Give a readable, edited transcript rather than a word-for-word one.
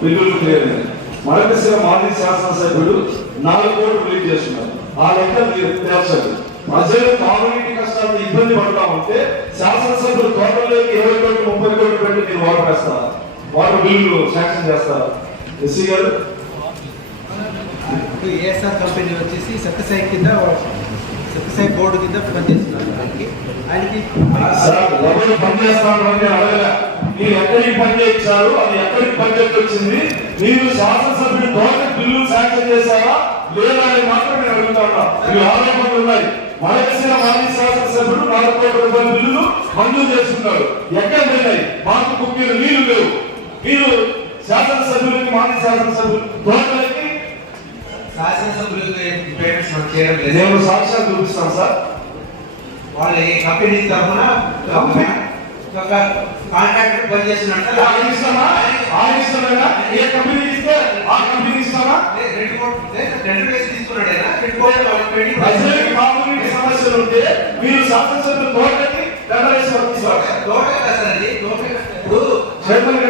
బిల్లులు క్లియర్ అయింది. మడకశిర మాజీ శాసనసభ్యుడు 4 కోట్లు రిలీజ్ చేస్తున్నారు. ఆ లెక్క మీరు తేల్చండి. ప్రజలు తాగునీటి కష్టాలతో ఇబ్బంది పడతా ఉంటే శాసనసభ్యులు తోటలోకి 20 కోట్లు 30 కోట్లు పెట్టి మీరు వాటర్ వేస్తారా? వాటర్ బిల్లులు శాంక్షన్ చేస్తారా? ఎస్సీ గారు ఏఎస్ఆర్ కంపెనీ వచ్చేసి సత్యసాయి కింద సత్యసాయి బోర్డు కింద పనిచేస్తున్నారు. ఆయనకి ఎవరు పనిచేస్తాను అని అడగలే. మీరు ఎక్కడికి పని చేయించారు, అది ఎక్కడికి బడ్జెట్ వచ్చింది, మీరు శాసనసభ్యుడు తోట బిల్లు శాంక్షన్ చేశారా లేదా అని మాత్రం నేను అడుగుతాను. ఇవి ఆరోపణలు ఉన్నాయి. మడకశిర మాజీ శాసనసభ్యుడు 4 కోట్ల రూపాయల బిల్లులు మంజూరు చేస్తున్నారు. ఎక్కడ పోయినాయి? మాకు కుక్కీలు నీళ్లు లేవు. మీరు శాసనసభ్యులకి మాజీ శాసనసభ్యులు తోటలకి నేను సాక్ష్యాలు చూపిస్తాను సార్. వాళ్ళ కంపెనీ తరఫున కాంట్రాక్టర్ పనిచేస్తున్నట్టు ఏ కంపెనీ ఇస్తే ఆ కంపెనీ ఇస్తామా? 2 కోట్లు తీసుకున్నాడు. ప్రజలకి కాంగ్రెస్ సమస్యలు ఉంటే మీరు శాసనసభ్యులు తోటకి టెండర్ వేసి వర్తిస్తారు. తోట కదా సార్, అది తోట. ఇప్పుడు చైర్మన్